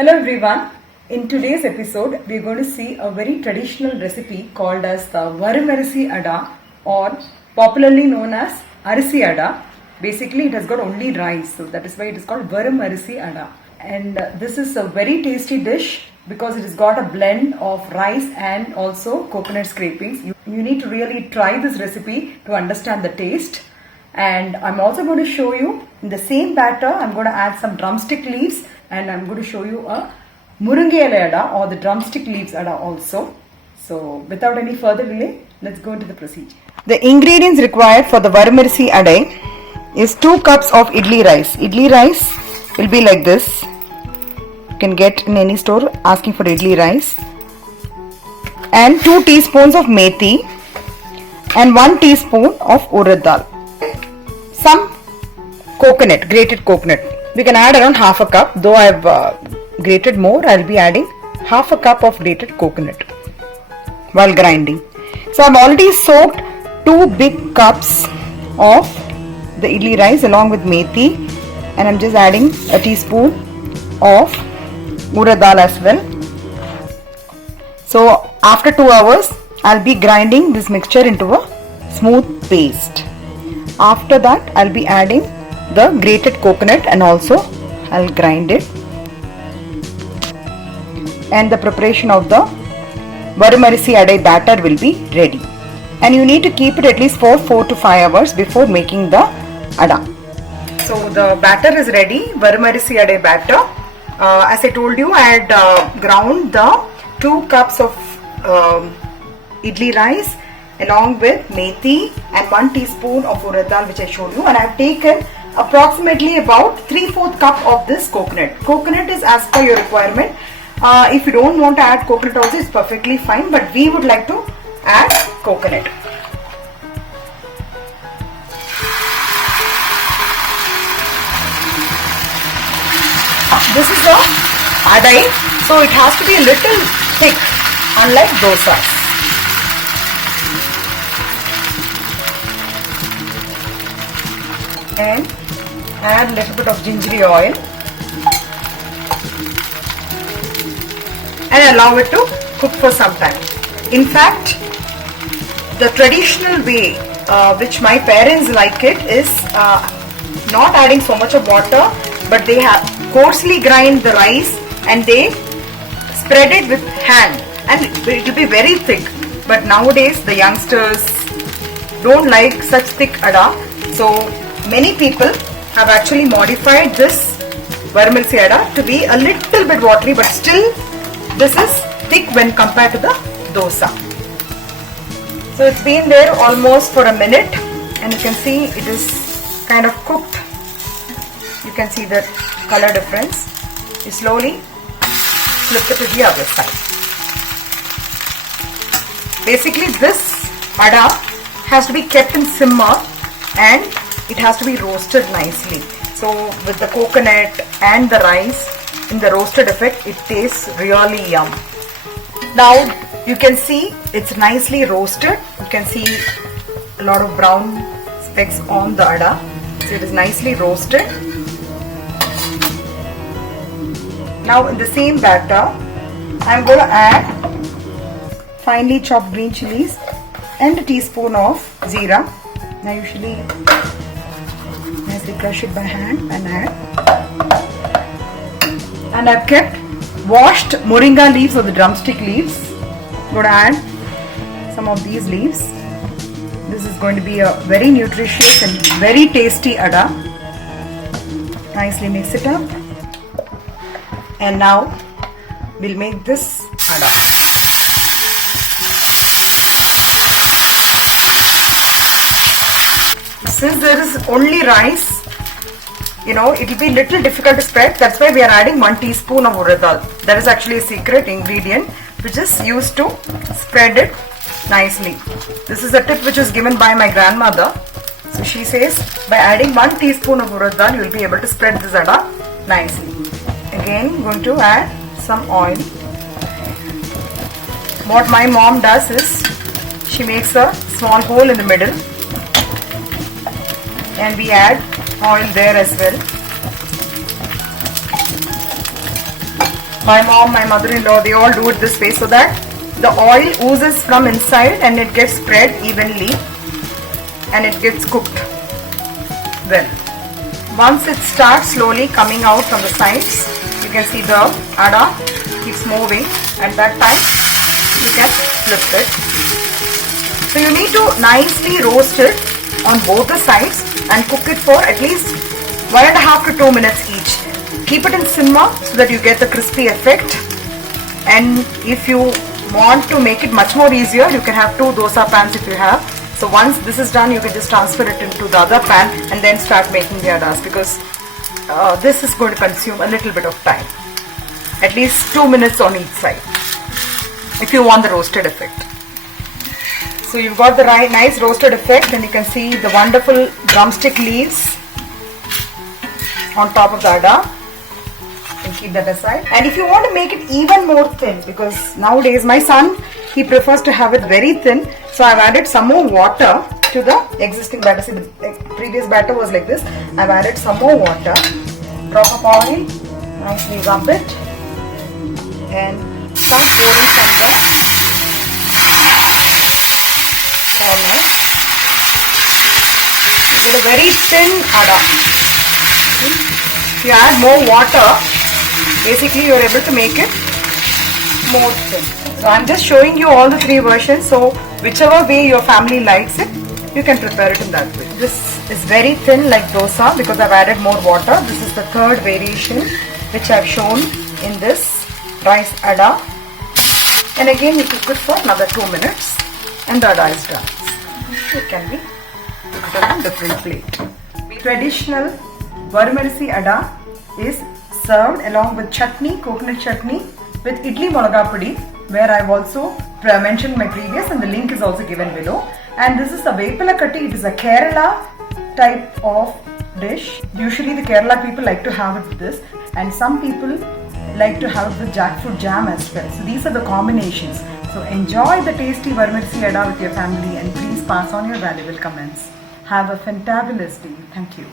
Hello everyone. In today's episode, we are going to see a very traditional recipe called as the Varumarisi Ada, or popularly known as Arisi Ada. Basically, it has got only rice, so that is why it is called Varumarisi Ada. And this is a very tasty dish because it has got a blend of rice and also coconut scrapings. You need to really try this recipe to understand the taste. And I'm also going to show you in the same batter, I'm going to add some drumstick leaves and I'm going to show you a Murunge Ada or the drumstick leaves Ada also. So without any further delay, let's go into the procedure. The ingredients required for the Varumarisi Ada is 2 cups of idli rice. Idli rice will be like this. You can get in any store asking for idli rice. And 2 teaspoons of methi and 1 teaspoon of urad dal. Some coconut, grated coconut. We can add around half a cup. Though I have grated more, I will be adding half a cup of grated coconut while grinding. So I have already soaked 2 big cups of the idli rice along with methi, and I am just adding a teaspoon of urad dal as well. So after 2 hours, I will be grinding this mixture into a smooth paste. After that, I'll be adding the grated coconut and also I'll grind it. And the preparation of the Varumarisi Ada batter will be ready. And you need to keep it at least for 4 to 5 hours before making the Ada. So the batter is ready, Varumarisi Ada batter. As I told you, I had ground the 2 cups of idli rice along with methi and 1 teaspoon of urad dal, which I showed you, and I have taken approximately about 3/4 cup of this coconut. Coconut is as per your requirement. If you don't want to add coconut also, it's perfectly fine, but we would like to add coconut. This is the adai, so it has to be a little thick, unlike dosas. And add a little bit of gingery oil and allow it to cook for some time. In fact, the traditional way which my parents like it is not adding so much of water, but they have coarsely grind the rice and they spread it with hand, and it will be very thick. But nowadays the youngsters don't like such thick ada, so many people have actually modified this Varumarisi Ada to be a little bit watery, but still this is thick when compared to the dosa. So it's been there almost for a minute and you can see it is kind of cooked. You can see the color difference. You slowly flip it to the other side. Basically this Ada has to be kept in simmer and it has to be roasted nicely. So with the coconut and the rice in the roasted effect, it tastes really yum. Now you can see it's nicely roasted. You can see a lot of brown specks on the ada. So it is nicely roasted. Now in the same batter, I'm going to add finely chopped green chilies and a teaspoon of jeera. Now usually nicely crush it by hand and add. And I've kept washed moringa leaves or the drumstick leaves. I'm going to add some of these leaves. This is going to be a very nutritious and very tasty ada. Nicely mix it up. And now we'll make this ada. Since there is only rice, it will be little difficult to spread. That's why we are adding 1 teaspoon of urad dal. That is actually a secret ingredient which is used to spread it nicely. This is a tip which was given by my grandmother. So she says by adding 1 teaspoon of urad dal, you will be able to spread this ada nicely. Again, going to add some oil. What my mom does is she makes a small hole in the middle. And we add oil there as well. My mom, my mother-in-law, they all do it this way so that the oil oozes from inside and it gets spread evenly and it gets cooked well. Once it starts slowly coming out from the sides, you can see the ada keeps moving, and that time you can flip it. So you need to nicely roast it on both the sides and cook it for at least 1.5 to 2 minutes each. Keep it in simmer so that you get the crispy effect. And if you want to make it much more easier, you can have 2 dosa pans if you have. So once this is done, you can just transfer it into the other pan and then start making the adas, because this is going to consume a little bit of time. At least 2 minutes on each side if you want the roasted effect. So you've got the nice roasted effect, and you can see the wonderful drumstick leaves on top of the ada. And keep that aside. And if you want to make it even more thin, because nowadays my son, he prefers to have it very thin, so I've added some more water to the existing batter. See, the previous batter was like this. I've added some more water, drop of oil, nicely rub it, and start pouring from the corners. You get a very thin ada. If you add more water, basically you're able to make it more thin. So I'm just showing you all the 3 versions, so whichever way your family likes it, you can prepare it in that way. This is very thin like dosa because I've added more water. This is the 3rd variation which I've shown in this rice ada. And again you cook it for another 2 minutes and the ada is done. It can be put on a different plate. The traditional Varumarisi ada is served along with chutney, coconut chutney, with idli molaga pudi, where I've also mentioned my previous, and the link is also given below. And this is the Veppalakatti. It is a Kerala type of dish. Usually the Kerala people like to have it with this, and some people like to have it with jackfruit jam as well. So these are the combinations. So enjoy the tasty Varumarisi ada with your family, and please pass on your valuable comments. Have a fantabulous day. Thank you.